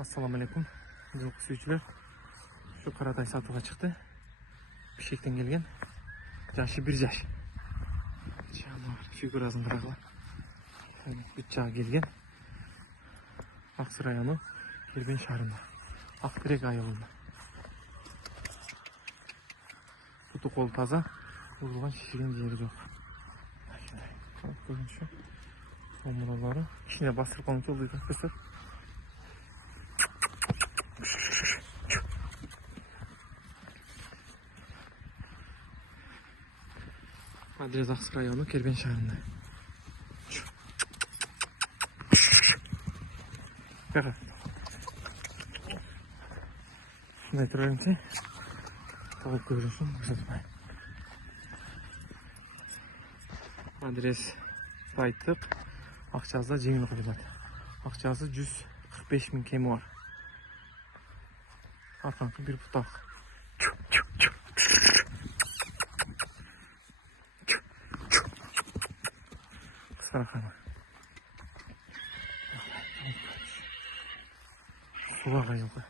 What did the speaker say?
Assalamu alaikum. Жылқы сүйүүчүлөр. Şu Karatay satууга чыкты. Бишкектен келген. Жашы 1 жаш. Жануар фигурасын карагыла. Бүт жагы келген. Аксы району Кербен шаарында. Актирек айылында. Туту кол таза. Урулган шишиген жери жок. Көрүнүшү. Омуралары кичине басырып коюнчу болду экен. Адрес Аксы району Кербен шаарында. Шундай турарымчы. Толук көрүнүшүн көрсөтмөйм. Адрес сайттык. Акчасы жеңил коюлат. Акчасы 145 000 кеми бар. Арканкы бир бутак. Сарахана. Суга кайылды.